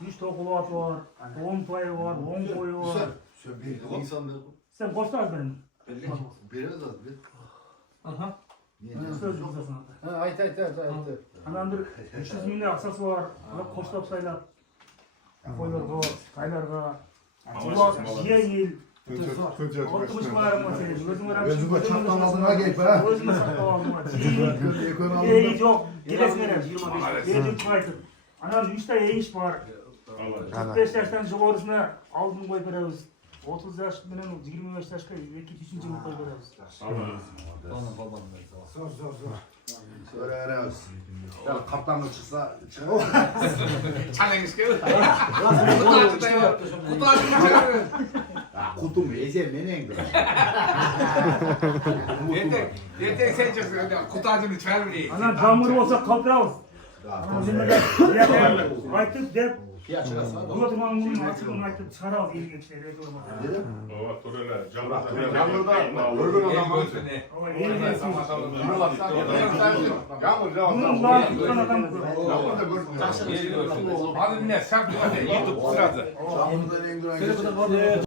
3 to'qili ot var, 10 to'yi var, 10 qo'yi var. Sen qo'shtirasiz meni. Beramiz az bir. Söz yo'qsasan. Ayt. Anam bir 300 ming aqsasi var. Ular qo'shtirib saylab. Qo'ylarga, qaylarga. Ular yengil. Oturmuşlarım var senin. Özüme çaptan aldığına gel be. Özüme çaptan aldığına. İyi yok. Gidesin herhalde 25. Gelecek kayıtır. Anam 3 tane iş var. 45 yaştan yukarısına aldım koy beremiz. 30 yaş bilen 25 yaşka 2-3. yıl koy beremiz. Zor. Öğreniriz. Ya kaptan çıksa Challenge gel. kutum eze meneng. Yeter sen çıksın. Kutu acını çıkarmayın. Anam camur olsa kaldırırız. Aytıp dep. Bu oturmanın bunun açığını aytıp çıkarırız ilginç şeyleri görmez. O turele camda Öldür adam var. Bunun var tutan adam yok. Hadi ne? Sen YouTube sırası. Camdan en güzel.